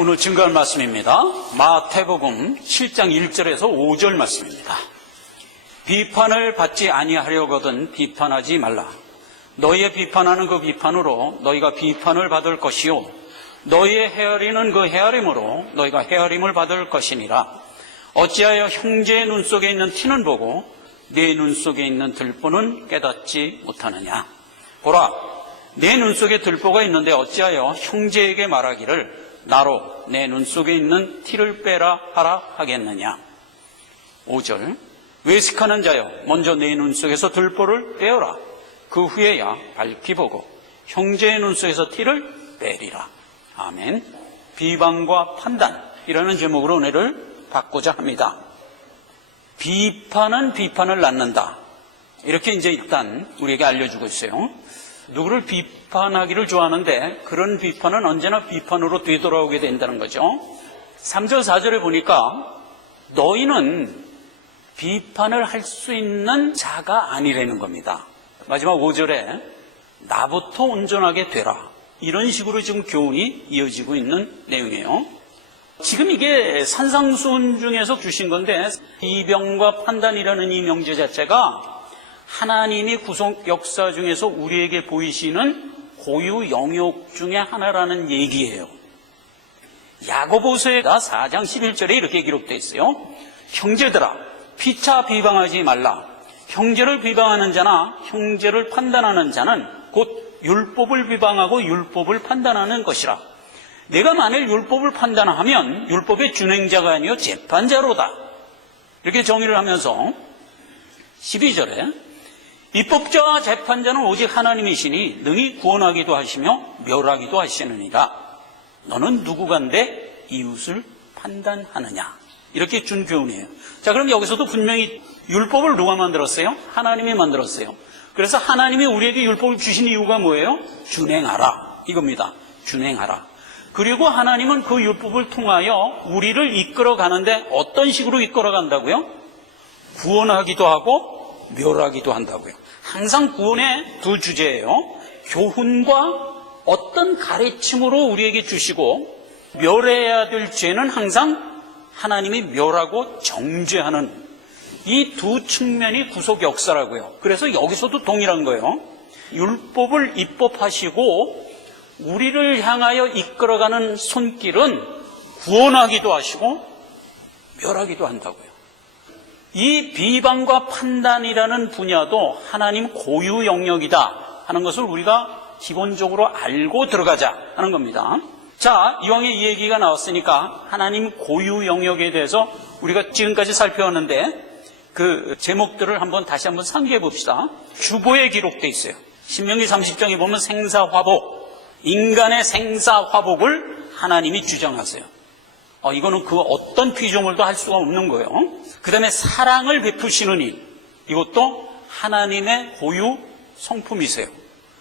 오늘 증거할 말씀입니다. 마태복음 7장 1절에서 5절 말씀입니다. 비판을 받지 아니하려거든 비판하지 말라. 너희의 비판하는 그 비판으로 너희가 비판을 받을 것이요 너희의 헤아리는 그 헤아림으로 너희가 헤아림을 받을 것이니라. 어찌하여 형제의 눈 속에 있는 티는 보고 내 눈 속에 있는 들보는 깨닫지 못하느냐. 보라, 내 눈 속에 들보가 있는데 어찌하여 형제에게 말하기를 나로 내 눈 속에 있는 티를 빼라 하라 하겠느냐. 5절, 외식하는 자여 먼저 내 눈 속에서 들보를 빼어라. 그 후에야 밝히 보고 형제의 눈 속에서 티를 빼리라. 아멘. 비방과 판단이라는 제목으로 은혜를 받고자 합니다. 비판은 비판을 낳는다. 이렇게 이제 일단 우리에게 알려주고 있어요. 누구를 비판하기를 좋아하는데 그런 비판은 언제나 비판으로 되돌아오게 된다는 거죠. 3절 4절에 보니까 너희는 비판을 할 수 있는 자가 아니라는 겁니다. 마지막 5절에 나부터 온전하게 되라. 이런 식으로 지금 교훈이 이어지고 있는 내용이에요. 지금 이게 산상수훈 중에서 주신 건데 비병과 판단이라는 이 명제 자체가 하나님이 구속 역사 중에서 우리에게 보이시는 고유 영역 중에 하나라는 얘기예요. 야고보서의 4장 11절에 이렇게 기록되어 있어요. 형제들아, 피차 비방하지 말라. 형제를 비방하는 자나 형제를 판단하는 자는 곧 율법을 비방하고 율법을 판단하는 것이라. 내가 만일 율법을 판단하면 율법의 준행자가 아니요 재판자로다. 이렇게 정의를 하면서 12절에 입법자와 재판자는 오직 하나님이시니 능히 구원하기도 하시며 멸하기도 하시느니라. 너는 누구간데 이웃을 판단하느냐. 이렇게 준 교훈이에요. 자, 그럼 여기서도 분명히 율법을 누가 만들었어요? 하나님이 만들었어요. 그래서 하나님이 우리에게 율법을 주신 이유가 뭐예요? 준행하라. 이겁니다. 준행하라. 그리고 하나님은 그 율법을 통하여 우리를 이끌어 가는데 어떤 식으로 이끌어 간다고요? 구원하기도 하고 멸하기도 한다고요. 항상 구원의 두 주제예요. 교훈과 어떤 가르침으로 우리에게 주시고 멸해야 될 죄는 항상 하나님이 멸하고 정죄하는 이 두 측면이 구속 역사라고요. 그래서 여기서도 동일한 거예요. 율법을 입법하시고 우리를 향하여 이끌어가는 손길은 구원하기도 하시고 멸하기도 한다고요. 이 비방과 판단이라는 분야도 하나님 고유 영역이다 하는 것을 우리가 기본적으로 알고 들어가자 하는 겁니다. 자, 이왕에 이 얘기가 나왔으니까 하나님 고유 영역에 대해서 우리가 지금까지 살펴왔는데 그 제목들을 다시 한번 상기해 봅시다. 주보에 기록되어 있어요. 신명기 30장에 보면 생사화복, 인간의 생사화복을 하나님이 주장하세요. 이거는 그 어떤 피조물도 할 수가 없는 거예요. 그 다음에 사랑을 베푸시는 일, 이것도 하나님의 고유 성품이세요.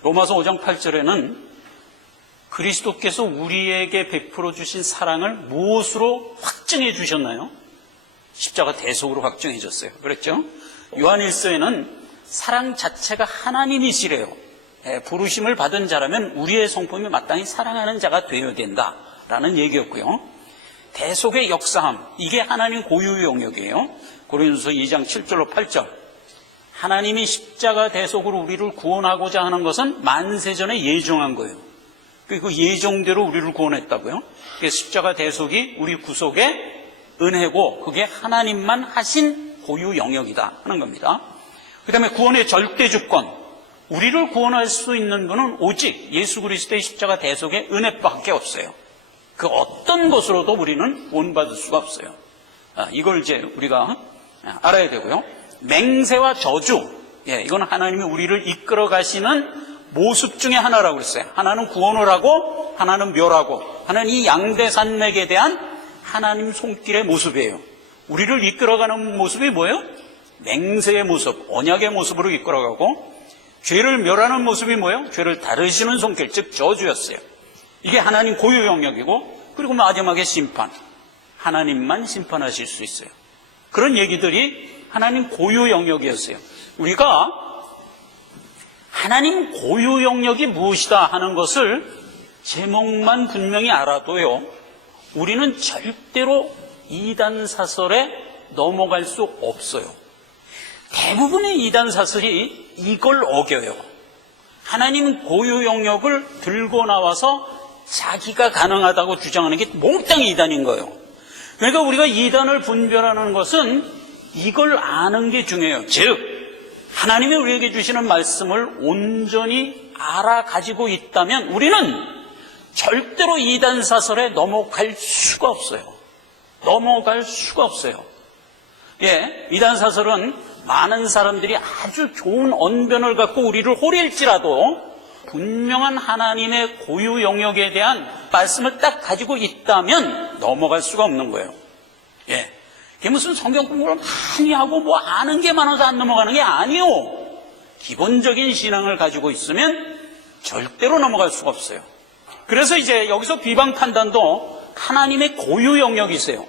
로마서 5장 8절에는 그리스도께서 우리에게 베풀어 주신 사랑을 무엇으로 확증해 주셨나요? 십자가 대속으로 확증해 줬어요. 그랬죠? 요한일서에는 사랑 자체가 하나님이시래요. 부르심을 받은 자라면 우리의 성품이 마땅히 사랑하는 자가 되어야 된다라는 얘기였고요. 대속의 역사함, 이게 하나님 고유 영역이에요. 고린도서 2장 7절로 8절. 하나님이 십자가 대속으로 우리를 구원하고자 하는 것은 만세전에 예정한 거예요. 그 예정대로 우리를 구원했다고요. 십자가 대속이 우리 구속의 은혜고 그게 하나님만 하신 고유 영역이다 하는 겁니다. 그 다음에 구원의 절대 주권, 우리를 구원할 수 있는 분은 오직 예수 그리스도의 십자가 대속의 은혜밖에 없어요. 그 어떤 것으로도 우리는 구원받을 수가 없어요. 이걸 이제 우리가 알아야 되고요. 맹세와 저주, 이건 하나님이 우리를 이끌어 가시는 모습 중에 하나라고 그랬어요. 하나는 구원을 하고 하나는 멸하고 하나는 이 양대산맥에 대한 하나님 손길의 모습이에요. 우리를 이끌어가는 모습이 뭐예요? 맹세의 모습, 언약의 모습으로 이끌어가고 죄를 멸하는 모습이 뭐예요? 죄를 다루시는 손길, 즉 저주였어요. 이게 하나님 고유 영역이고 그리고 마지막에 심판, 하나님만 심판하실 수 있어요. 그런 얘기들이 하나님 고유 영역이었어요. 우리가 하나님 고유 영역이 무엇이다 하는 것을 제목만 분명히 알아도요, 우리는 절대로 이단 사설에 넘어갈 수 없어요. 대부분의 이단 사설이 이걸 어겨요. 하나님 고유 영역을 들고 나와서 자기가 가능하다고 주장하는 게 몽땅 이단인 거예요. 그러니까 우리가 이단을 분별하는 것은 이걸 아는 게 중요해요. 즉, 하나님이 우리에게 주시는 말씀을 온전히 알아 가지고 있다면 우리는 절대로 이단 사설에 넘어갈 수가 없어요. 넘어갈 수가 없어요. 예, 이단 사설은 많은 사람들이 아주 좋은 언변을 갖고 우리를 호릴지라도 분명한 하나님의 고유 영역에 대한 말씀을 딱 가지고 있다면 넘어갈 수가 없는 거예요. 예, 이게 무슨 성경 공부를 많이 하고 뭐 아는 게 많아서 안 넘어가는 게 아니요. 기본적인 신앙을 가지고 있으면 절대로 넘어갈 수가 없어요. 그래서 이제 여기서 비방 판단도 하나님의 고유 영역이세요.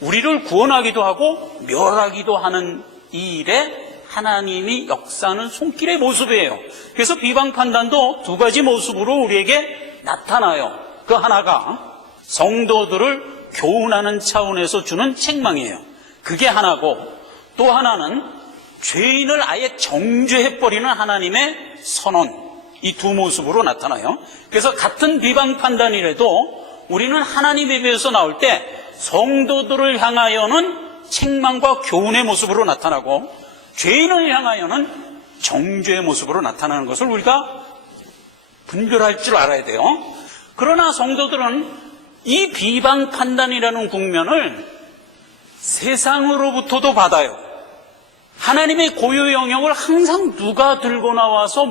우리를 구원하기도 하고 멸하기도 하는 이 일에 하나님이 역사하는 손길의 모습이에요. 그래서 비방 판단도 두 가지 모습으로 우리에게 나타나요. 그 하나가 성도들을 교훈하는 차원에서 주는 책망이에요. 그게 하나고, 또 하나는 죄인을 아예 정죄해버리는 하나님의 선언, 이 두 모습으로 나타나요. 그래서 같은 비방 판단이라도 우리는 하나님에 비해서 나올 때 성도들을 향하여는 책망과 교훈의 모습으로 나타나고, 죄인을 향하여는 정죄의 모습으로 나타나는 것을 우리가 분별할 줄 알아야 돼요. 그러나 성도들은 이 비방 판단이라는 국면을 세상으로부터도 받아요. 하나님의 고유 영역을 항상 누가 들고 나와서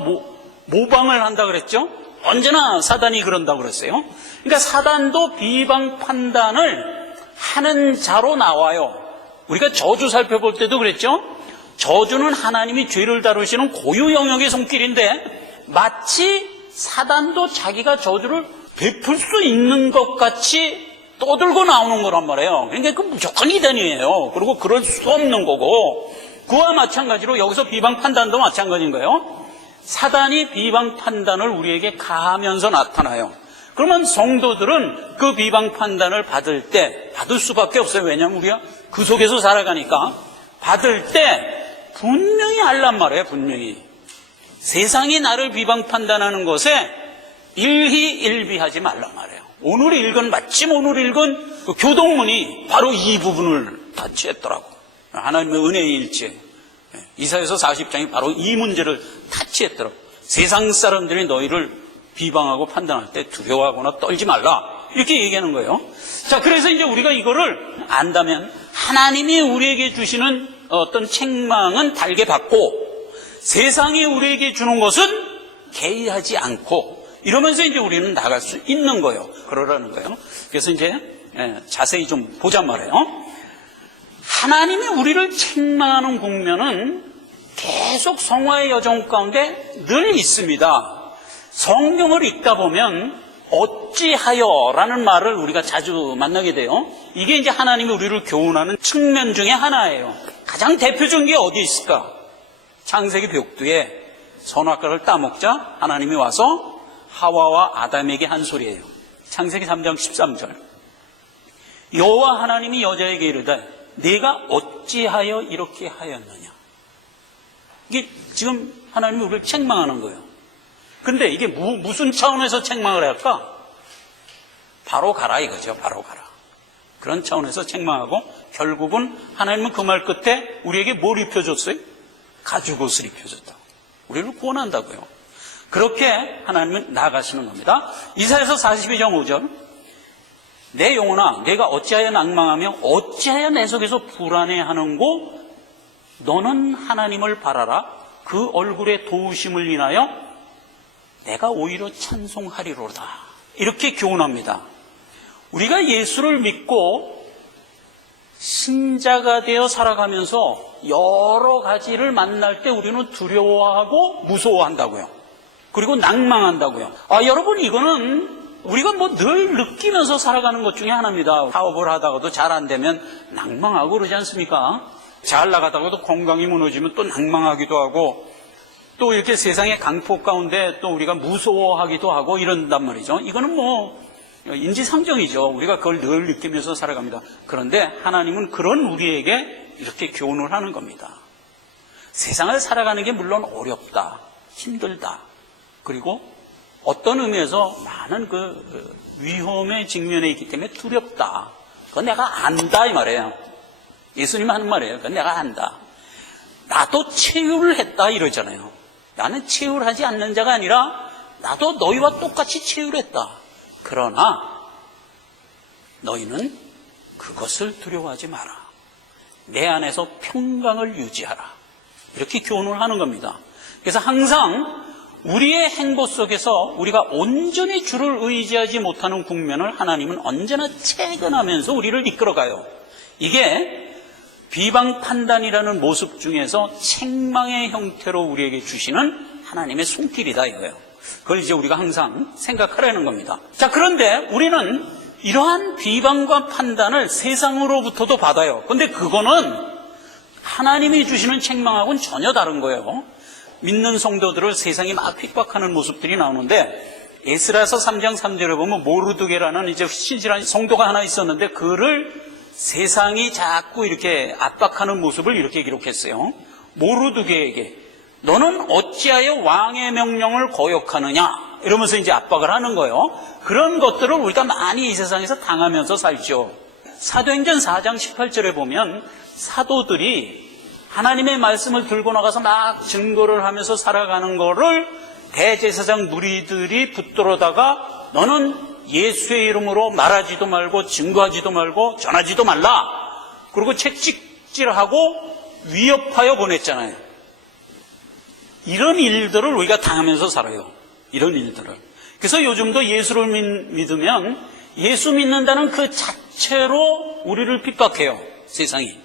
모방을 한다 그랬죠? 언제나 사단이 그런다고 그랬어요. 그러니까 사단도 비방 판단을 하는 자로 나와요. 우리가 저주 살펴볼 때도 그랬죠? 저주는 하나님이 죄를 다루시는 고유 영역의 손길인데 마치 사단도 자기가 저주를 베풀 수 있는 것 같이 떠들고 나오는 거란 말이에요. 그러니까 그 무조건 이단이에요. 그리고 그럴 수 없는 거고, 그와 마찬가지로 여기서 비방 판단도 마찬가지인 거예요. 사단이 비방 판단을 우리에게 가하면서 나타나요. 그러면 성도들은 그 비방 판단을 받을 수밖에 없어요. 왜냐하면 우리가 그 속에서 살아가니까 받을 때 분명히 알란 말이에요. 분명히 세상이 나를 비방 판단하는 것에 일희일비하지 말란 말이에요. 마침 오늘 읽은 그 교동문이 바로 이 부분을 타치했더라고. 하나님의 은혜의 일체, 이사야서 40장이 바로 이 문제를 타치했더라고. 세상 사람들이 너희를 비방하고 판단할 때 두려워하거나 떨지 말라, 이렇게 얘기하는 거예요. 자, 그래서 이제 우리가 이거를 안다면 하나님이 우리에게 주시는 어떤 책망은 달게 받고, 세상이 우리에게 주는 것은 개의하지 않고, 이러면서 이제 우리는 나갈 수 있는 거예요. 그러라는 거예요. 그래서 이제 자세히 좀 보자 말이에요. 하나님이 우리를 책망하는 국면은 계속 성화의 여정 가운데 늘 있습니다. 성경을 읽다 보면 어찌하여라는 말을 우리가 자주 만나게 돼요. 이게 이제 하나님이 우리를 교훈하는 측면 중에 하나예요. 가장 대표적인 게 어디 있을까? 창세기 벽두에 선악과를 따먹자 하나님이 와서 하와와 아담에게 한 소리예요. 창세기 3장 13절. 여호와 하나님이 여자에게 이르되 내가 어찌하여 이렇게 하였느냐. 이게 지금 하나님이 우리를 책망하는 거예요. 그런데 이게 무슨 차원에서 책망을 할까? 바로 가라 이거죠. 바로 가라. 그런 차원에서 책망하고, 결국은 하나님은 그 말 끝에 우리에게 뭘 입혀줬어요? 가죽옷을 입혀줬다고. 우리를 구원한다고요. 그렇게 하나님은 나아가시는 겁니다. 이사야서 42장 5절. 내 영혼아, 내가 어찌하여 낭망하며 어찌하여 내 속에서 불안해하는고? 너는 하나님을 바라라. 그 얼굴의 도우심을 인하여 내가 오히려 찬송하리로다. 이렇게 교훈합니다. 우리가 예수를 믿고 신자가 되어 살아가면서 여러 가지를 만날 때 우리는 두려워하고 무서워한다고요. 그리고 낭망한다고요. 여러분, 이거는 우리가 뭐 늘 느끼면서 살아가는 것 중에 하나입니다. 사업을 하다가도 잘 안 되면 낭망하고 그러지 않습니까? 잘 나가다가도 건강이 무너지면 또 낭망하기도 하고, 또 이렇게 세상의 강폭 가운데 또 우리가 무서워하기도 하고 이런단 말이죠. 이거는 뭐 인지상정이죠. 우리가 그걸 늘 느끼면서 살아갑니다. 그런데 하나님은 그런 우리에게 이렇게 교훈을 하는 겁니다. 세상을 살아가는 게 물론 어렵다, 힘들다. 그리고 어떤 의미에서 많은 그 위험에 직면해 있기 때문에 두렵다. 그건 내가 안다 이 말이에요. 예수님 하는 말이에요. 그건 내가 안다. 나도 체휼을 했다 이러잖아요. 나는 체휼하지 않는 자가 아니라 나도 너희와 똑같이 체휼했다. 그러나 너희는 그것을 두려워하지 마라. 내 안에서 평강을 유지하라. 이렇게 교훈을 하는 겁니다. 그래서 항상 우리의 행보 속에서 우리가 온전히 주를 의지하지 못하는 국면을 하나님은 언제나 채근하면서 우리를 이끌어가요. 이게 비방 판단이라는 모습 중에서 책망의 형태로 우리에게 주시는 하나님의 손길이다 이거예요. 그걸 이제 우리가 항상 생각하라는 겁니다. 자, 그런데 우리는 이러한 비방과 판단을 세상으로부터도 받아요. 그런데 그거는 하나님이 주시는 책망하고는 전혀 다른 거예요. 믿는 성도들을 세상이 막 핍박하는 모습들이 나오는데 에스라서 3장 3절에 보면 모르드게라는 이제 신실한 성도가 하나 있었는데 그를 세상이 자꾸 이렇게 압박하는 모습을 이렇게 기록했어요. 모르드게에게 너는 어찌하여 왕의 명령을 거역하느냐 이러면서 이제 압박을 하는 거예요. 그런 것들을 우리가 많이 이 세상에서 당하면서 살죠. 사도행전 4장 18절에 보면 사도들이 하나님의 말씀을 들고 나가서 막 증거를 하면서 살아가는 거를 대제사장 무리들이 붙들어다가 너는 예수의 이름으로 말하지도 말고 증거하지도 말고 전하지도 말라. 그리고 채찍질하고 위협하여 보냈잖아요. 이런 일들을 우리가 당하면서 살아요. 이런 일들을. 그래서 요즘도 예수를 믿으면 예수 믿는다는 그 자체로 우리를 핍박해요. 세상이.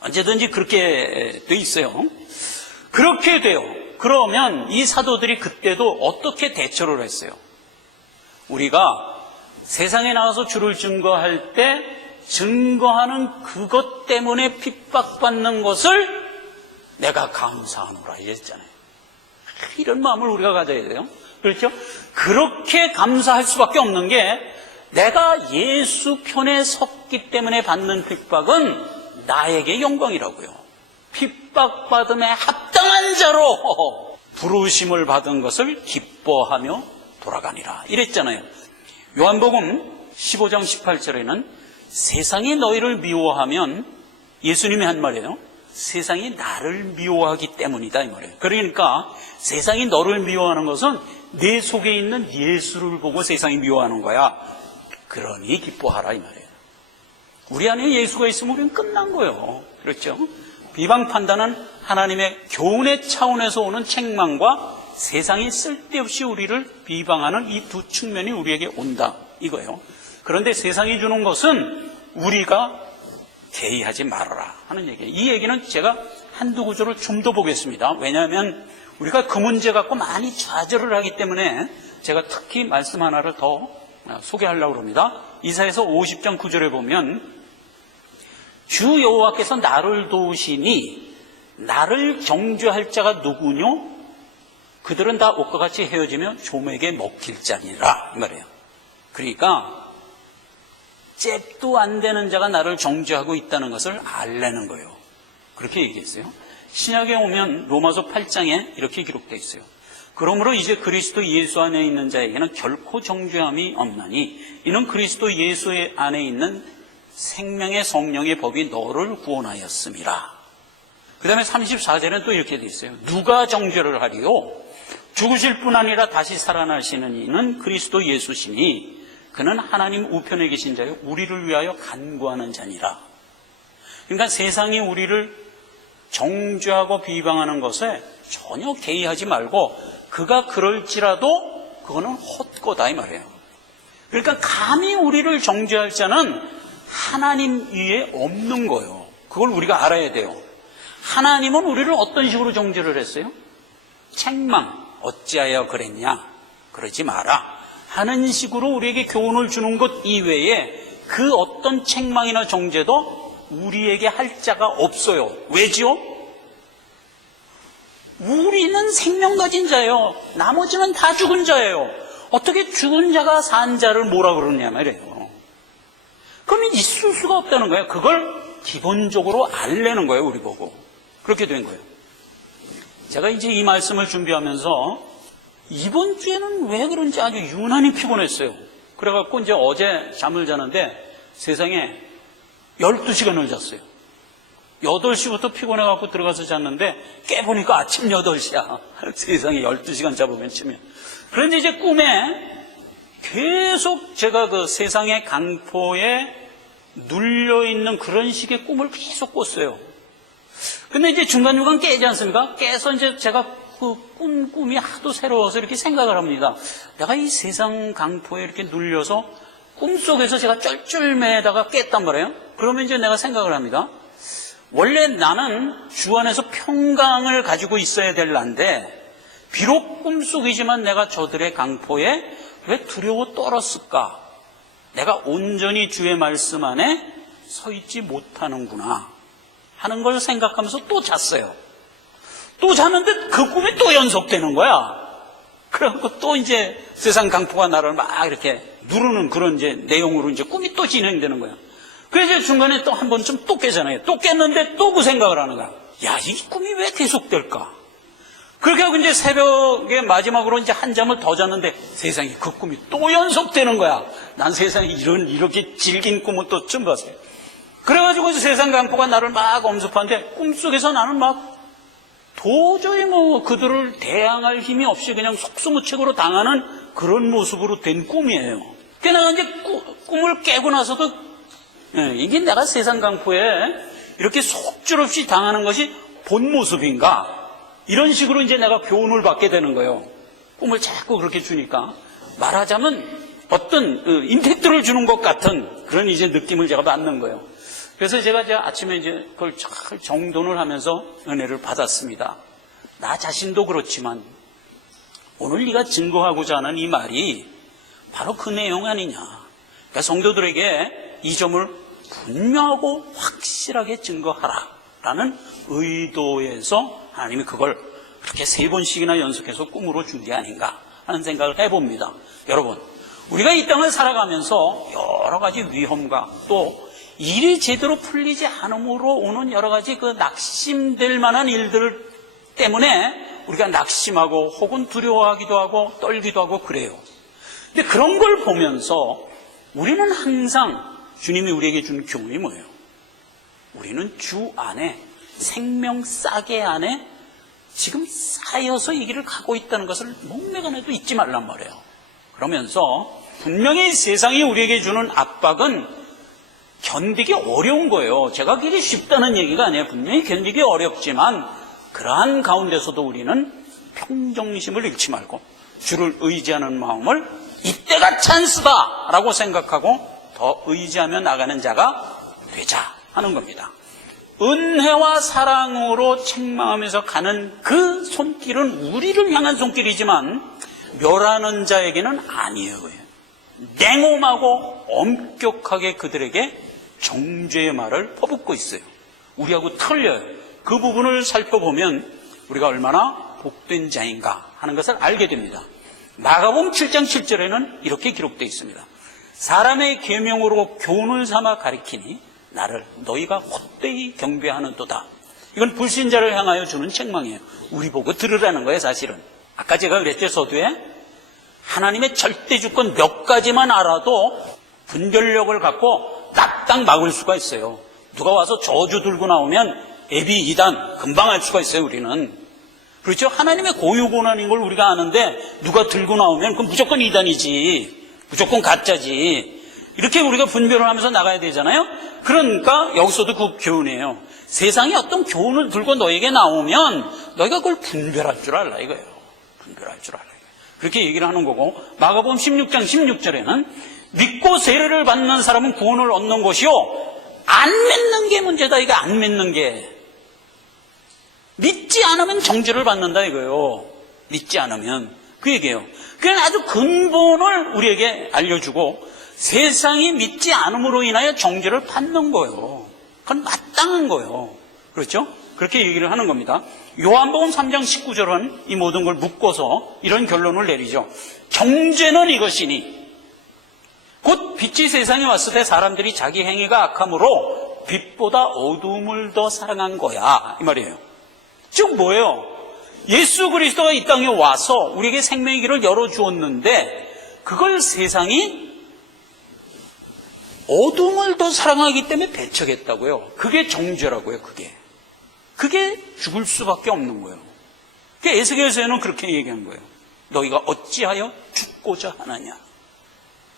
언제든지 그렇게 돼 있어요. 그렇게 돼요. 그러면 이 사도들이 그때도 어떻게 대처를 했어요? 우리가 세상에 나와서 주를 증거할 때 증거하는 그것 때문에 핍박받는 것을 내가 감사하노라 이랬잖아요. 이런 마음을 우리가 가져야 돼요. 그렇죠? 그렇게 감사할 수밖에 없는 게 내가 예수 편에 섰기 때문에 받는 핍박은 나에게 영광이라고요. 핍박받음에 합당한 자로 부르심을 받은 것을 기뻐하며 돌아가니라 이랬잖아요. 요한복음 15장 18절에는 세상이 너희를 미워하면 예수님이 한 말이에요. 세상이 나를 미워하기 때문이다 이 말이에요. 그러니까 세상이 너를 미워하는 것은 내 속에 있는 예수를 보고 세상이 미워하는 거야. 그러니 기뻐하라 이 말이에요. 우리 안에 예수가 있으면 우리는 끝난 거예요. 그렇죠? 비방 판단은 하나님의 교훈의 차원에서 오는 책망과 세상이 쓸데없이 우리를 비방하는 이 두 측면이 우리에게 온다 이거예요. 그런데 세상이 주는 것은 우리가 개의하지 말아라 하는 얘기예요. 이 얘기는 제가 한두 구절을 좀 더 보겠습니다. 왜냐하면 우리가 그 문제 갖고 많이 좌절을 하기 때문에 제가 특히 말씀 하나를 더 소개하려고 합니다. 이사야서 50장 9절에 보면 주 여호와께서 나를 도우시니 나를 정죄할 자가 누구뇨? 그들은 다 옷과 같이 헤어지며 조맥에 먹힐 자니라 이 말이에요. 그러니까 잽도 안 되는 자가 나를 정죄하고 있다는 것을 알라는 거예요. 그렇게 얘기했어요. 신약에 오면 로마서 8장에 이렇게 기록되어 있어요. 그러므로 이제 그리스도 예수 안에 있는 자에게는 결코 정죄함이 없나니 이는 그리스도 예수 안에 있는 생명의 성령의 법이 너를 구원하였음이라. 그 다음에 34절에는 또 이렇게 되어 있어요. 누가 정죄를 하리요? 죽으실 뿐 아니라 다시 살아나시는 이는 그리스도 예수시니 그는 하나님 우편에 계신 자요 우리를 위하여 간구하는 자니라. 그러니까 세상이 우리를 정죄하고 비방하는 것에 전혀 개의하지 말고 그가 그럴지라도 그거는 헛거다 이 말이에요. 그러니까 감히 우리를 정죄할 자는 하나님 위에 없는 거예요. 그걸 우리가 알아야 돼요. 하나님은 우리를 어떤 식으로 정죄를 했어요? 책망, 어찌하여 그랬냐? 그러지 마라 하는 식으로 우리에게 교훈을 주는 것 이외에 그 어떤 책망이나 정죄도 우리에게 할 자가 없어요. 왜지요? 우리는 생명 가진 자예요. 나머지는 다 죽은 자예요. 어떻게 죽은 자가 산 자를 뭐라 그러냐 말이에요. 그러면 있을 수가 없다는 거예요. 그걸 기본적으로 알려는 거예요, 우리 보고. 그렇게 된 거예요. 제가 이제 이 말씀을 준비하면서 이번 주에는 왜 그런지 아주 유난히 피곤했어요. 그래갖고 이제 어제 잠을 자는데 세상에 12시간을 잤어요. 8시부터 피곤해갖고 들어가서 잤는데 깨보니까 아침 8시야. 세상에 12시간 잡으면 치면. 그런데 이제 꿈에 계속 제가 그 세상의 강포에 눌려있는 그런 식의 꿈을 계속 꿨어요. 근데 이제 중간중간 깨지 않습니까? 깨서 이제 제가 그 꿈이 하도 새로워서 이렇게 생각을 합니다. 내가 이 세상 강포에 이렇게 눌려서 꿈속에서 제가 쩔쩔매다가 깼단 말이에요. 그러면 이제 내가 생각을 합니다. 원래 나는 주 안에서 평강을 가지고 있어야 될 난데 비록 꿈속이지만 내가 저들의 강포에 왜 두려워 떨었을까? 내가 온전히 주의 말씀 안에 서 있지 못하는구나 하는 걸 생각하면서 또 잤어요. 또 잤는데 그 꿈이 또 연속되는 거야. 그래갖고 또 이제 세상 강포가 나를 막 이렇게 누르는 그런 이제 내용으로 이제 꿈이 또 진행되는 거야. 그래서 중간에 또 한 번쯤 또 깨잖아요. 또 깼는데 또 그 생각을 하는 거야. 야, 이 꿈이 왜 계속될까? 그렇게 하고 이제 새벽에 마지막으로 이제 한 잠을 더 잤는데 세상에 그 꿈이 또 연속되는 거야. 난 세상에 이렇게 질긴 꿈을 또 처음 봤어요. 그래가지고 세상 강포가 나를 막 엄습하는데 꿈속에서 나는 막 도저히 뭐 그들을 대항할 힘이 없이 그냥 속수무책으로 당하는 그런 모습으로 된 꿈이에요. 그러니까 내가 이제 꿈을 깨고 나서도 이게 내가 세상 강포에 이렇게 속절없이 당하는 것이 본 모습인가? 이런 식으로 이제 내가 교훈을 받게 되는 거예요. 꿈을 자꾸 그렇게 주니까. 말하자면 어떤 임팩트를 주는 것 같은 그런 이제 느낌을 제가 받는 거예요. 그래서 제가 이제 아침에 이제 그걸 잘 정돈을 하면서 은혜를 받았습니다. 나 자신도 그렇지만 오늘 네가 증거하고자 하는 이 말이 바로 그 내용 아니냐. 그러니까 성도들에게 이 점을 분명하고 확실하게 증거하라라는 의도에서 하나님이 그걸 그렇게 3번씩이나 연속해서 꿈으로 준 게 아닌가 하는 생각을 해봅니다. 여러분, 우리가 이 땅을 살아가면서 여러 가지 위험과 또 일이 제대로 풀리지 않음으로 오는 여러 가지 그 낙심될 만한 일들 때문에 우리가 낙심하고 혹은 두려워하기도 하고 떨기도 하고 그래요. 근데 그런 걸 보면서 우리는 항상 주님이 우리에게 준 교훈이 뭐예요? 우리는 주 안에 생명 싸게 안에 지금 쌓여서 이 길을 가고 있다는 것을 목매간에도 잊지 말란 말이에요. 그러면서 분명히 세상이 우리에게 주는 압박은 견디기 어려운 거예요. 제가 길이 쉽다는 얘기가 아니에요. 분명히 견디기 어렵지만 그러한 가운데서도 우리는 평정심을 잃지 말고 주를 의지하는 마음을 이때가 찬스다라고 생각하고 더 의지하며 나가는 자가 되자 하는 겁니다. 은혜와 사랑으로 책망하면서 가는 그 손길은 우리를 향한 손길이지만 멸하는 자에게는 아니에요. 냉엄하고 엄격하게 그들에게 정죄의 말을 퍼붓고 있어요. 우리하고 틀려요. 그 부분을 살펴보면 우리가 얼마나 복된 자인가 하는 것을 알게 됩니다. 마가복음 7장 7절에는 이렇게 기록되어 있습니다. 사람의 계명으로 교훈을 삼아 가리키니 나를 너희가 헛되이 경배하는도다. 이건 불신자를 향하여 주는 책망이에요. 우리 보고 들으라는 거예요, 사실은. 아까 제가 그랬죠, 서두에. 하나님의 절대 주권 몇 가지만 알아도 분별력을 갖고 납당 막을 수가 있어요. 누가 와서 저주 들고 나오면 애비 이단 금방 알 수가 있어요, 우리는. 그렇죠? 하나님의 고유 권한인 걸 우리가 아는데 누가 들고 나오면 그건 무조건 이단이지, 무조건 가짜지. 이렇게 우리가 분별을 하면서 나가야 되잖아요. 그러니까 여기서도 그 교훈이에요. 세상에 어떤 교훈을 들고 너에게 나오면 너희가 그걸 분별할 줄 알라 이거예요. 분별할 줄 알라. 그렇게 얘기를 하는 거고, 마가복음 16장 16절에는 믿고 세례를 받는 사람은 구원을 얻는 것이요, 안 믿는 게 문제다. 이거 안 믿는 게. 믿지 않으면 정죄를 받는다 이거예요. 믿지 않으면. 그 얘기예요. 그냥 아주 근본을 우리에게 알려주고 세상이 믿지 않음으로 인하여 정죄를 받는 거예요. 그건 마땅한 거예요. 그렇죠? 그렇게 얘기를 하는 겁니다. 요한복음 3장 19절은 이 모든 걸 묶어서 이런 결론을 내리죠. 정죄는 이것이니 곧 빛이 세상에 왔을 때 사람들이 자기 행위가 악함으로 빛보다 어두움을 더 사랑한 거야, 이 말이에요. 즉 뭐예요? 예수 그리스도가 이 땅에 와서 우리에게 생명의 길을 열어주었는데 그걸 세상이 어둠을 더 사랑하기 때문에 배척했다고요. 그게 정죄라고요. 그게 죽을 수밖에 없는 거예요. 그러니까 에스겔서에는 그렇게 얘기한 거예요. 너희가 어찌하여 죽고자 하느냐.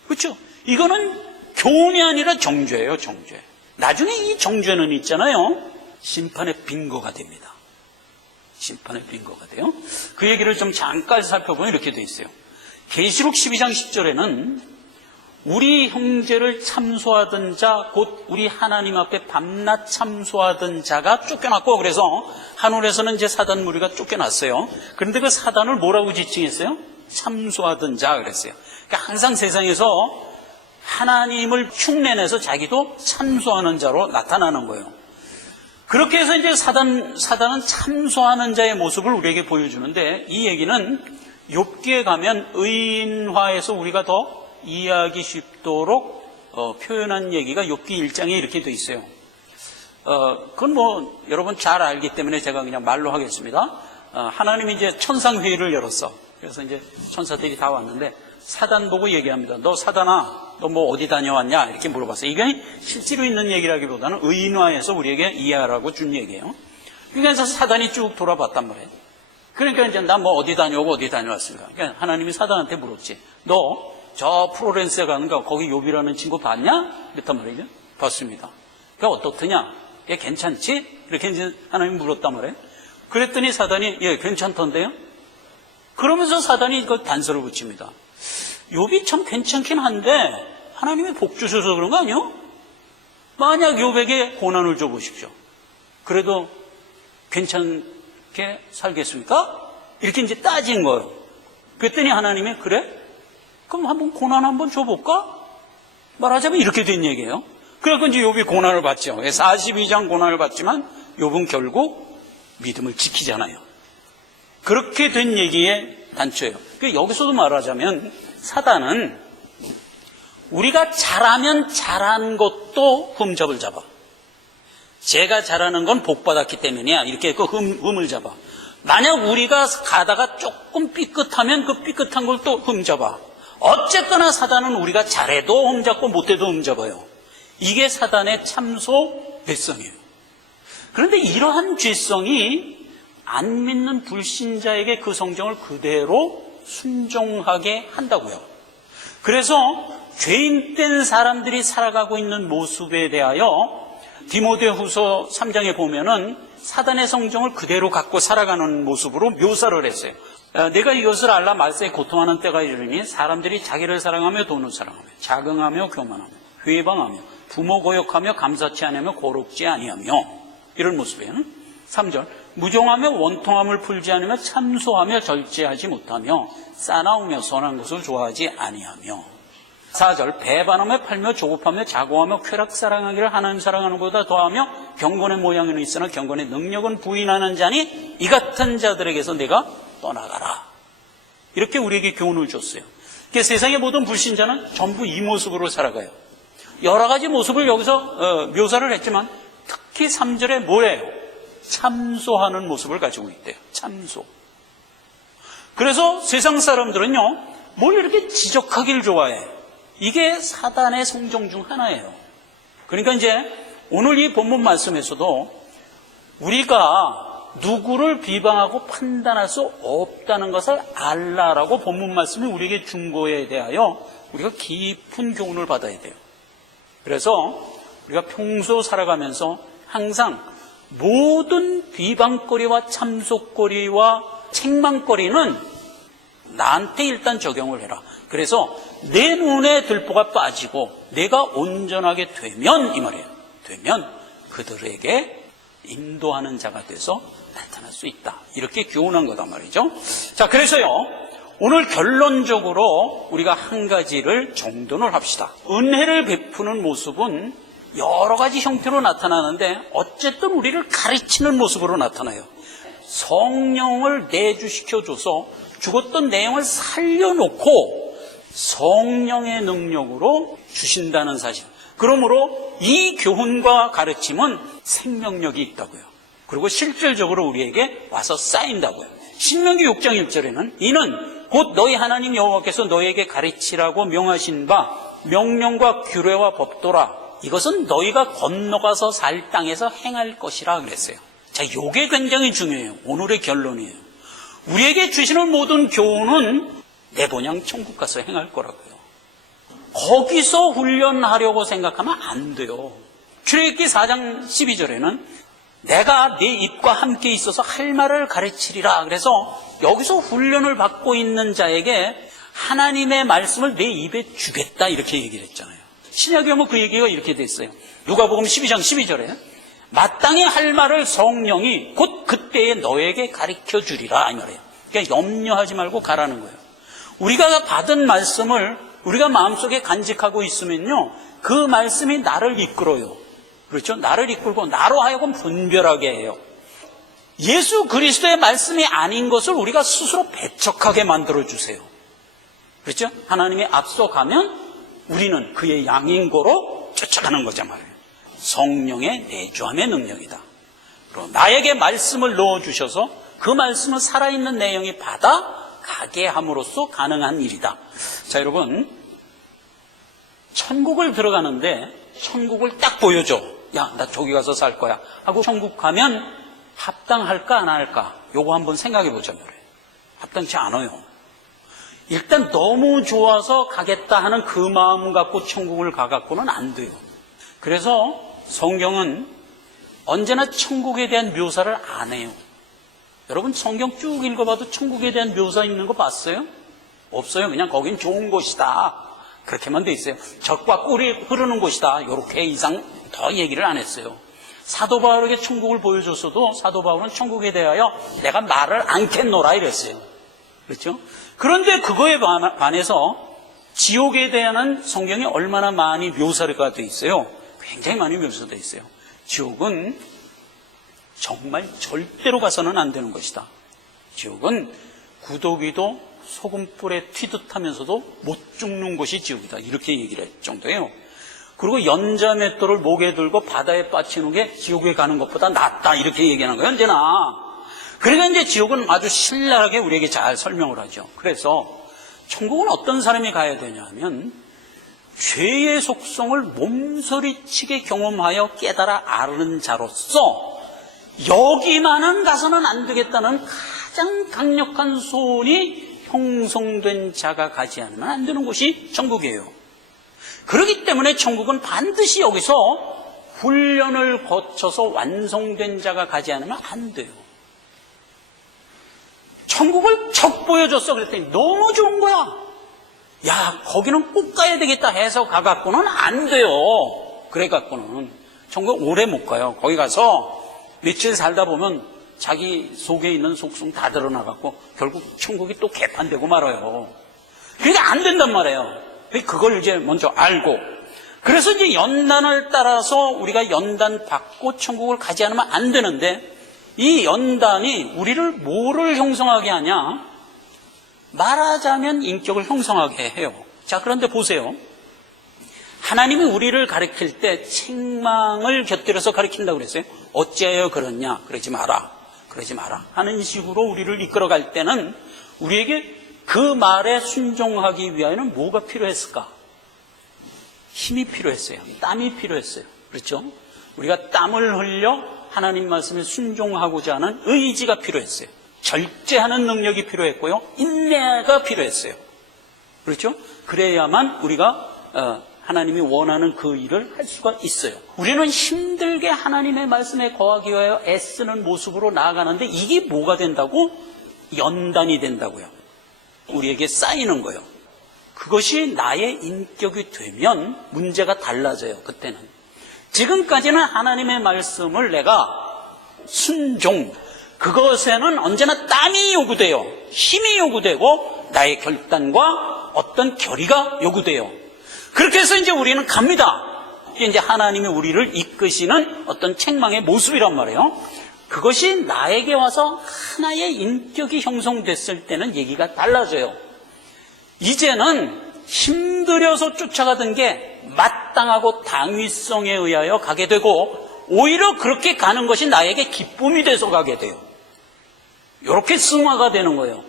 그렇죠? 이거는 교훈이 아니라 정죄예요. 정죄. 나중에 이 정죄는 있잖아요. 심판의 빈거가 됩니다. 심판의 빈거가 돼요. 그 얘기를 좀 잠깐 살펴보면 이렇게 돼 있어요. 계시록 12장 10절에는 우리 형제를 참소하던 자, 곧 우리 하나님 앞에 밤낮 참소하던 자가 쫓겨났고, 그래서 하늘에서는 이제 사단 무리가 쫓겨났어요. 그런데 그 사단을 뭐라고 지칭했어요? 참소하던 자 그랬어요. 그러니까 항상 세상에서 하나님을 흉내내서 자기도 참소하는 자로 나타나는 거예요. 그렇게 해서 이제 사단은 참소하는 자의 모습을 우리에게 보여주는데, 이 얘기는 욥기에 가면 의인화해서 우리가 더 이해하기 쉽도록 표현한 얘기가 욥기 1장에 이렇게 돼 있어요. 그건 뭐 여러분 잘 알기 때문에 제가 그냥 말로 하겠습니다. 하나님이 이제 천상회의를 열었어. 그래서 이제 천사들이 다 왔는데 사단 보고 얘기합니다. 너 사단아, 너 뭐 어디 다녀왔냐? 이렇게 물어봤어요. 이게 실제로 있는 얘기라기보다는 의인화해서 우리에게 이해하라고 준 얘기예요. 그러니까 사단이 쭉 돌아봤단 말이에요. 그러니까 이제 나 뭐 어디 다녀오고 어디 다녀왔습니까? 그러니까 하나님이 사단한테 물었지. 너 저 프로렌스에 가는 거 거기 욥이라는 친구 봤냐? 그랬단 말이죠. 봤습니다. 그러니까 어떻더냐? 얘 괜찮지? 이렇게 이제 하나님이 물었단 말이에요. 그랬더니 사단이 예 괜찮던데요? 그러면서 사단이 그 단서를 붙입니다. 욥이 참 괜찮긴 한데 하나님이 복 주셔서 그런 거 아니요? 만약 욥에게 고난을 줘 보십시오. 그래도 괜찮게 살겠습니까? 이렇게 이제 따진 거예요. 그랬더니 하나님이 그래? 그럼 한번 고난 한번 줘볼까? 말하자면 이렇게 된 얘기예요. 그래서 이제 욥이 고난을 받죠. 42장 고난을 받지만 욥은 결국 믿음을 지키잖아요. 그렇게 된 얘기의 단초예요. 여기서도 말하자면 사단은 우리가 잘하면 잘한 것도 흠잡을 잡아. 제가 잘하는 건 복받았기 때문이야. 이렇게 그 흠을 잡아. 만약 우리가 가다가 조금 삐끗하면 그 삐끗한 걸 또 흠잡아. 어쨌거나 사단은 우리가 잘해도 흠잡고 못해도 흠잡아요. 이게 사단의 참소 죄성이에요. 그런데 이러한 죄성이 안 믿는 불신자에게 그 성정을 그대로 순종하게 한다고요. 그래서 죄인된 사람들이 살아가고 있는 모습에 대하여 디모데후서 3장에 보면은 사단의 성정을 그대로 갖고 살아가는 모습으로 묘사를 했어요. 내가 이것을 알라 말세에 고통하는 때가 이르니 사람들이 자기를 사랑하며 돈을 사랑하며 자긍하며 교만하며 회방하며 부모 고역하며 감사치 아니하며 고롭지 아니하며 이런 모습이에요. 3절 무종하며 원통함을 풀지 않으며 참소하며 절제하지 못하며 싸나우며 선한 것을 좋아하지 아니하며 4절 배반하며 팔며 조급하며 자고하며 쾌락 사랑하기를 하나님 사랑하는 것보다 더하며 경건의 모양은 있으나 경건의 능력은 부인하는 자니 이 같은 자들에게서 내가 떠나가라. 이렇게 우리에게 교훈을 줬어요. 그러니까 세상의 모든 불신자는 전부 이 모습으로 살아가요. 여러 가지 모습을 여기서 묘사를 했지만 특히 3절에 뭐예요? 참소하는 모습을 가지고 있대요. 참소. 그래서 세상 사람들은요, 뭘 이렇게 지적하기를 좋아해. 이게 사단의 성정 중 하나예요. 그러니까 이제 오늘 이 본문 말씀에서도 우리가 누구를 비방하고 판단할 수 없다는 것을 알라라고 본문 말씀이 우리에게 준 거에 대하여 우리가 깊은 교훈을 받아야 돼요. 그래서 우리가 평소 살아가면서 항상 모든 비방거리와 참속거리와 책망거리는 나한테 일단 적용을 해라. 그래서 내 눈에 들보가 빠지고 내가 온전하게 되면, 이 말이에요. 되면 그들에게 인도하는 자가 돼서 나타날 수 있다. 이렇게 교훈한 거단 말이죠. 자, 그래서요, 오늘 결론적으로 우리가 한 가지를 정돈을 합시다. 은혜를 베푸는 모습은 여러 가지 형태로 나타나는데 어쨌든 우리를 가르치는 모습으로 나타나요. 성령을 내주시켜줘서 죽었던 내용을 살려놓고 성령의 능력으로 주신다는 사실. 그러므로 이 교훈과 가르침은 생명력이 있다고요. 그리고 실질적으로 우리에게 와서 쌓인다고요. 신명기 6장 1절에는 이는 곧 너희 하나님 여호와께서 너희에게 가르치라고 명하신 바 명령과 규례와 법도라. 이것은 너희가 건너가서 살 땅에서 행할 것이라 그랬어요. 자, 이게 굉장히 중요해요. 오늘의 결론이에요. 우리에게 주시는 모든 교훈은 내 본향 천국 가서 행할 거라고요. 거기서 훈련하려고 생각하면 안 돼요. 출애굽기 4장 12절에는 내가 네 입과 함께 있어서 할 말을 가르치리라. 그래서 여기서 훈련을 받고 있는 자에게 하나님의 말씀을 내 입에 주겠다 이렇게 얘기를 했잖아요. 신약에 오면 그 얘기가 이렇게 됐어요. 누가복음 12장 12절에 마땅히 할 말을 성령이 곧 그때에 너에게 가르쳐 주리라 이 말이에요. 그러니까 염려하지 말고 가라는 거예요. 우리가 받은 말씀을 우리가 마음속에 간직하고 있으면요, 그 말씀이 나를 이끌어요. 그렇죠? 나를 이끌고 나로 하여금 분별하게 해요. 예수 그리스도의 말씀이 아닌 것을 우리가 스스로 배척하게 만들어주세요. 그렇죠? 하나님이 앞서가면 우리는 그의 양인 거로 쫓아가는 거죠 말이에요. 성령의 내주함의 능력이다. 그리고 나에게 말씀을 넣어주셔서 그 말씀을 살아있는 내용이 받아가게 함으로써 가능한 일이다. 자, 여러분, 천국을 들어가는데 천국을 딱 보여줘. 야, 나 저기 가서 살 거야 하고 천국 가면 합당할까 안 할까? 요거 한번 생각해 보자 말이에요. 합당치 않아요. 일단 너무 좋아서 가겠다 하는 그 마음 갖고 천국을 가갖고는 안 돼요. 그래서 성경은 언제나 천국에 대한 묘사를 안 해요. 여러분 성경 쭉 읽어봐도 천국에 대한 묘사 있는 거 봤어요? 없어요. 그냥 거긴 좋은 곳이다 그렇게만 돼 있어요. 젖과 꿀이 흐르는 곳이다 이렇게 이상 더 얘기를 안 했어요. 사도 바울에게 천국을 보여줬어도 사도 바울은 천국에 대하여 내가 말을 않겠노라 이랬어요. 그렇죠? 그런데 그거에 반해서 지옥에 대한 성경이 얼마나 많이 묘사가 되어 있어요. 굉장히 많이 묘사되어 있어요. 지옥은 정말 절대로 가서는 안 되는 것이다. 지옥은 구더기도 소금불에 튀듯 하면서도 못 죽는 곳이 지옥이다. 이렇게 얘기를 할 정도예요. 그리고 연자맷돌을 목에 들고 바다에 빠치는 게 지옥에 가는 것보다 낫다. 이렇게 얘기하는 거예요. 언제나. 그러니까 이제 지옥은 아주 신랄하게 우리에게 잘 설명을 하죠. 그래서 천국은 어떤 사람이 가야 되냐 하면 죄의 속성을 몸서리치게 경험하여 깨달아 아는 자로서 여기만은 가서는 안 되겠다는 가장 강력한 소원이 형성된 자가 가지 않으면 안 되는 곳이 천국이에요. 그렇기 때문에 천국은 반드시 여기서 훈련을 거쳐서 완성된 자가 가지 않으면 안 돼요. 천국을 척 보여줬어 그랬더니 너무 좋은 거야. 야, 거기는 꼭 가야 되겠다 해서 가갖고는 안 돼요. 그래 갖고는 천국 오래 못 가요. 거기 가서 며칠 살다 보면 자기 속에 있는 속성 다 드러나갖고 결국 천국이 또 개판되고 말아요. 그러니까 안 된단 말이에요. 그걸 이제 먼저 알고, 그래서 이제 연단을 따라서 우리가 연단 받고 천국을 가지 않으면 안 되는데, 이 연단이 우리를 뭐를 형성하게 하냐? 말하자면 인격을 형성하게 해요. 자, 그런데 보세요. 하나님이 우리를 가르칠 때 책망을 곁들여서 가르친다고 그랬어요. 어찌하여 그러냐? 그러지 마라. 그러지 마라. 하는 식으로 우리를 이끌어갈 때는 우리에게 그 말에 순종하기 위하여는 뭐가 필요했을까? 힘이 필요했어요. 땀이 필요했어요. 그렇죠? 우리가 땀을 흘려 하나님 말씀에 순종하고자 하는 의지가 필요했어요. 절제하는 능력이 필요했고요. 인내가 필요했어요. 그렇죠? 그래야만 우리가 하나님이 원하는 그 일을 할 수가 있어요. 우리는 힘들게 하나님의 말씀에 거하기 위하여 애쓰는 모습으로 나아가는데 이게 뭐가 된다고? 연단이 된다고요. 우리에게 쌓이는 거예요. 그것이 나의 인격이 되면 문제가 달라져요. 그때는. 지금까지는 하나님의 말씀을 내가 순종, 그것에는 언제나 땀이 요구돼요. 힘이 요구되고 나의 결단과 어떤 결의가 요구돼요. 그렇게 해서 이제 우리는 갑니다. 이게 이제 하나님이 우리를 이끄시는 어떤 책망의 모습이란 말이에요. 그것이 나에게 와서 하나의 인격이 형성됐을 때는 얘기가 달라져요. 이제는 힘들여서 쫓아가던 게 마땅하고 당위성에 의하여 가게 되고, 오히려 그렇게 가는 것이 나에게 기쁨이 돼서 가게 돼요. 이렇게 승화가 되는 거예요.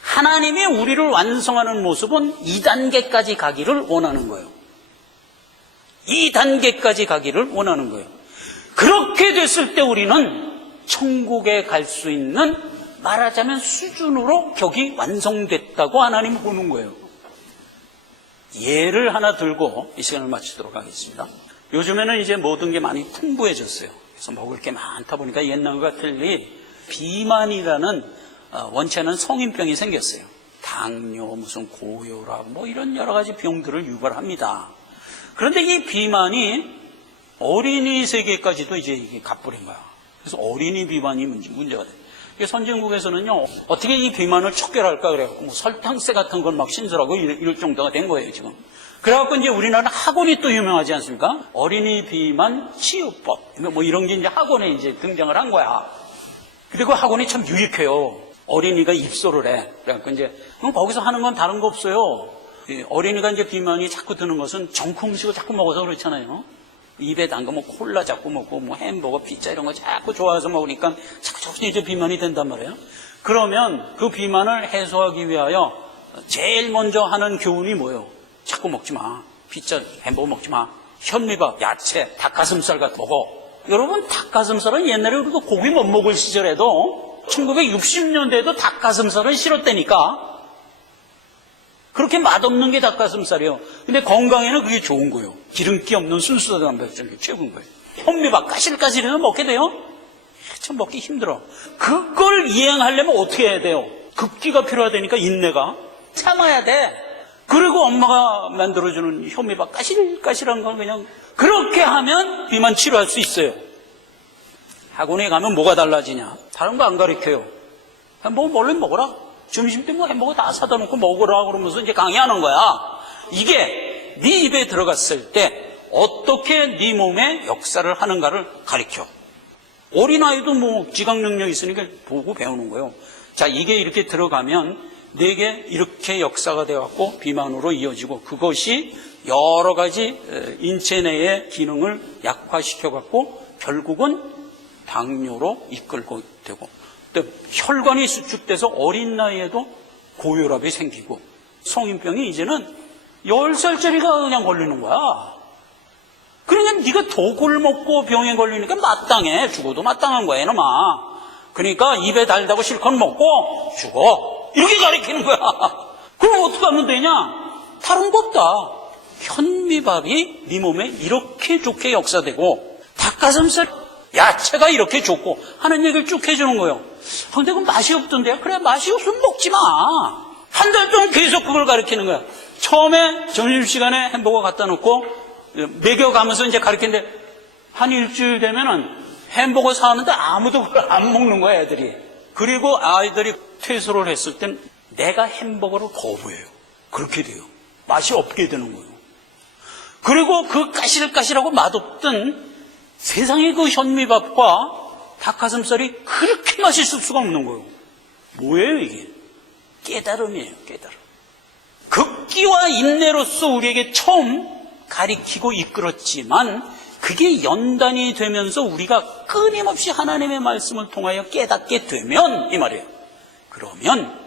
하나님이 우리를 완성하는 모습은 2단계까지 가기를 원하는 거예요. 2단계까지 가기를 원하는 거예요. 그렇게 됐을 때 우리는 천국에 갈 수 있는, 말하자면 수준으로 격이 완성됐다고 하나님 보는 거예요. 예를 하나 들고 이 시간을 마치도록 하겠습니다. 요즘에는 이제 모든 게 많이 풍부해졌어요. 그래서 먹을 게 많다 보니까 옛날과 달리 비만이라는 원치 않은 성인병이 생겼어요. 당뇨, 무슨 고혈압, 뭐 이런 여러 가지 병들을 유발합니다. 그런데 이 비만이 어린이 세계까지도 이제 이게 가버린 거야. 그래서 어린이 비만이 문제가 돼. 선진국에서는요, 어떻게 이 비만을 척결할까 그래갖고 뭐 설탕세 같은 걸 막 신설하고 이럴 정도가 된 거예요, 지금. 그래갖고 이제 우리나라 학원이 또 유명하지 않습니까? 어린이 비만 치유법. 뭐 이런 게 이제 학원에 이제 등장을 한 거야. 그리고 학원이 참 유익해요. 어린이가 입소를 해. 그래갖고 이제, 거기서 하는 건 다른 거 없어요. 어린이가 이제 비만이 자꾸 드는 것은 정크 음식을 자꾸 먹어서 그렇잖아요. 입에 담가 뭐 콜라 자꾸 먹고 뭐 햄버거, 피자 이런 거 자꾸 좋아해서 먹으니까 자꾸 이제 비만이 된단 말이에요. 그러면 그 비만을 해소하기 위하여 제일 먼저 하는 교훈이 뭐예요? 자꾸 먹지 마. 피자, 햄버거 먹지 마. 현미밥, 야채, 닭가슴살 같은 거 먹어. 여러분, 닭가슴살은 옛날에 우리가 고기 못 먹을 시절에도 1960년대에도 닭가슴살은 싫었다니까. 그렇게 맛없는 게 닭가슴살이에요. 근데 건강에는 그게 좋은 거예요. 기름기 없는 순수한 단백질이 최고인 거예요. 현미밥 까실까실해서 먹게 돼요? 참 먹기 힘들어. 그걸 이행하려면 어떻게 해야 돼요? 급기가 필요하다니까, 인내가. 참아야 돼. 그리고 엄마가 만들어주는 현미밥 까실까실한 걸 그냥 그렇게 하면 비만 치료할 수 있어요. 학원에 가면 뭐가 달라지냐? 다른 거 안 가르쳐요. 햄버거 뭘로 먹어라. 점심 때 뭐 햄버거 다 사다 놓고 먹으라 그러면서 이제 강의하는 거야. 이게 네 입에 들어갔을 때 어떻게 네 몸에 역사를 하는가를 가르쳐. 어린아이도 뭐 지각 능력이 있으니까 보고 배우는 거예요. 자, 이게 이렇게 들어가면 내게 이렇게 역사가 되어갖고 비만으로 이어지고, 그것이 여러 가지 인체 내의 기능을 약화시켜갖고 결국은 당뇨로 이끌고 되고, 또 혈관이 수축돼서 어린 나이에도 고혈압이 생기고, 성인병이 이제는 10살짜리가 그냥 걸리는 거야. 그러니까 네가 독을 먹고 병에 걸리니까 마땅해. 죽어도 마땅한 거야, 이놈아. 그러니까 입에 달다고 실컷 먹고 죽어. 이렇게 가르치는 거야. 그럼 어떻게 하면 되냐? 다른 거 없다. 현미밥이 네 몸에 이렇게 좋게 역사되고, 닭가슴살, 야채가 이렇게 좋고 하는 얘기를 쭉 해주는 거예요. 근데 그건 맛이 없던데요? 그래, 맛이 없으면 먹지 마. 한 달 동안 계속 그걸 가르치는 거야. 처음에 점심시간에 햄버거 갖다 놓고 먹여가면서 이제 가르치는데, 한 일주일 되면은 햄버거 사왔는데 아무도 그걸 안 먹는 거야, 애들이. 그리고 아이들이 퇴소를 했을 땐 내가 햄버거를 거부해요. 그렇게 돼요. 맛이 없게 되는 거예요. 그리고 그 까실까실하고 맛없던 세상의 그 현미밥과 닭가슴살이 그렇게 맛있을 수가 없는 거예요. 뭐예요, 이게? 깨달음이에요, 깨달음. 극기와 인내로서 우리에게 처음 가리키고 이끌었지만, 그게 연단이 되면서 우리가 끊임없이 하나님의 말씀을 통하여 깨닫게 되면, 이 말이에요. 그러면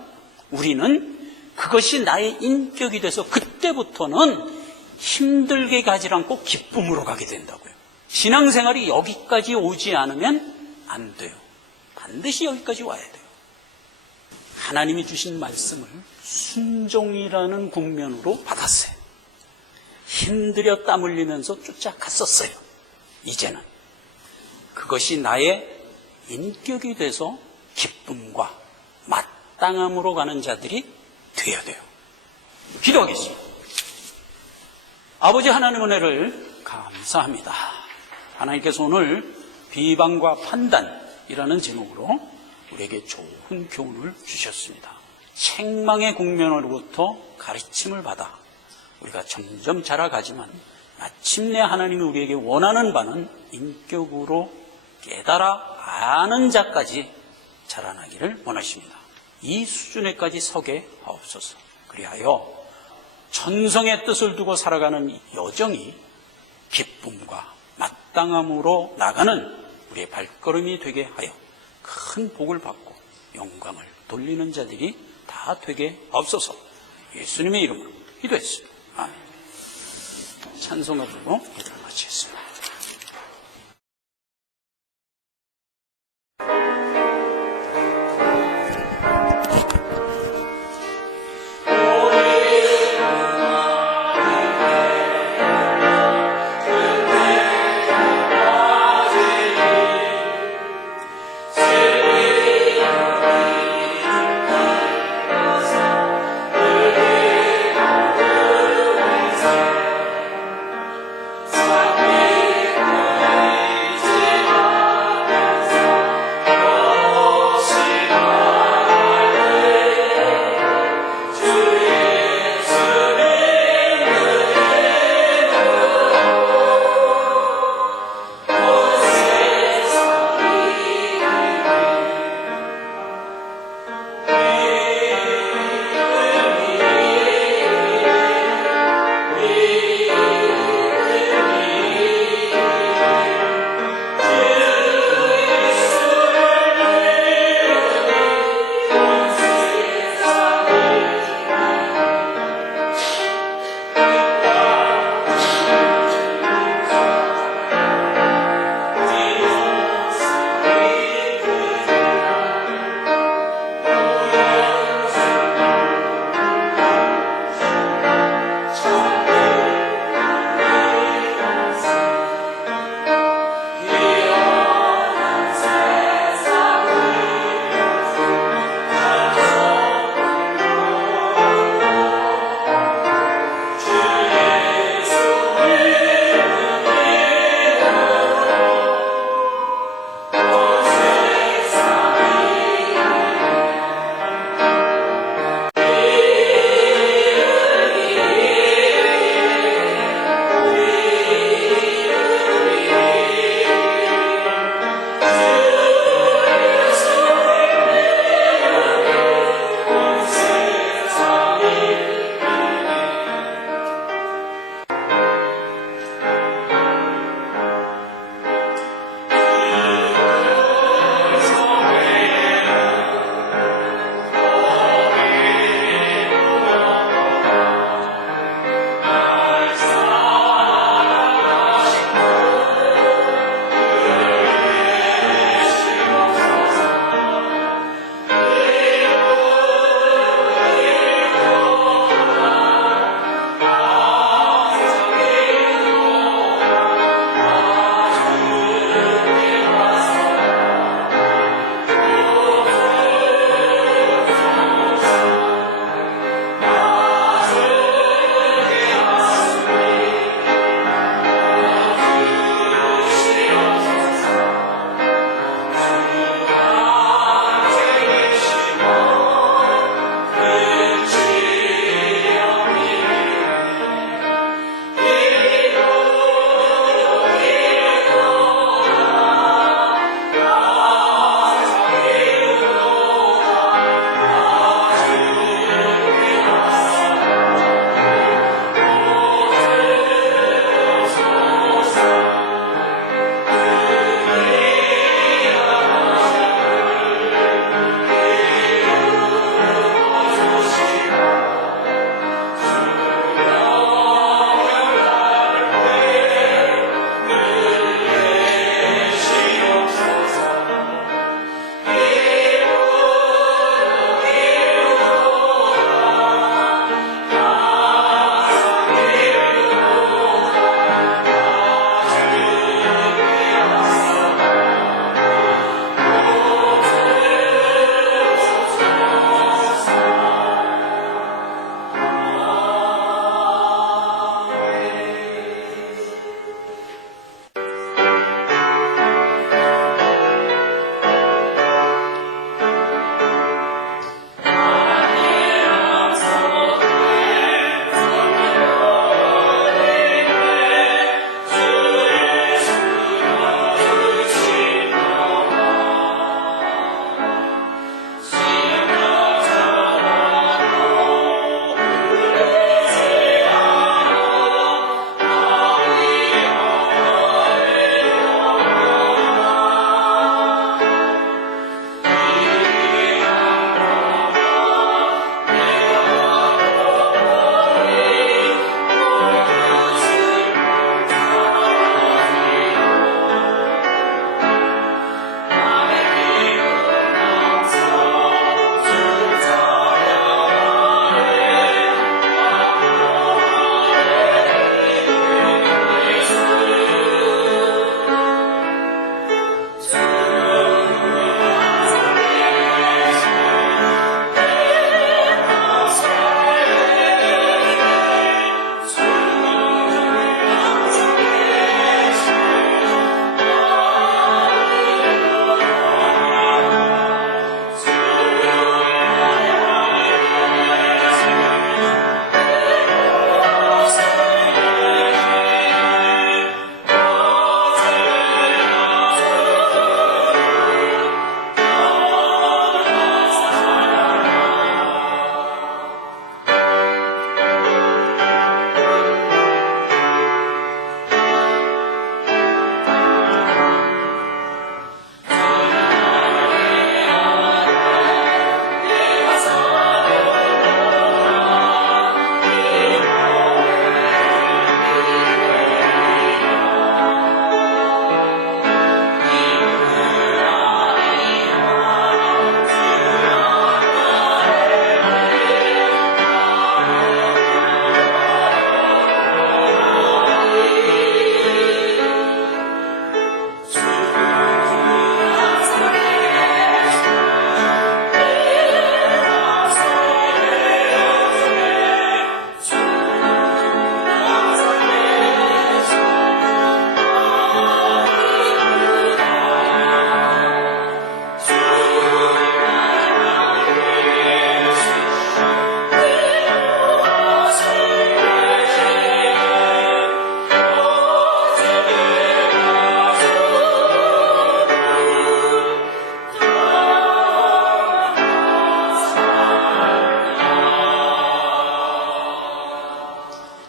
우리는 그것이 나의 인격이 돼서 그때부터는 힘들게 가지 않고 기쁨으로 가게 된다고요. 신앙생활이 여기까지 오지 않으면 안 돼요. 반드시 여기까지 와야 돼요. 하나님이 주신 말씀을 순종이라는 국면으로 받았어요. 힘들여 땀 흘리면서 쫓아갔었어요. 이제는 그것이 나의 인격이 돼서 기쁨과 마땅함으로 가는 자들이 되어야 돼요. 기도하겠습니다. 아버지 하나님 은혜를 감사합니다. 하나님께서 오늘 비방과 판단이라는 제목으로 우리에게 좋은 교훈을 주셨습니다. 책망의 국면으로부터 가르침을 받아 우리가 점점 자라가지만 마침내 하나님이 우리에게 원하는 바는 인격으로 깨달아 아는 자까지 자라나기를 원하십니다. 이 수준에까지 서게 하옵소서. 그리하여 천성의 뜻을 두고 살아가는 여정이 기쁨과 마땅함으로 나가는 우리의 발걸음이 되게 하여 큰 복을 받고 영광을 돌리는 자들이 다 되게 하옵소서. 예수님의 이름으로 기도했습니다. 아멘. 찬송가 부르고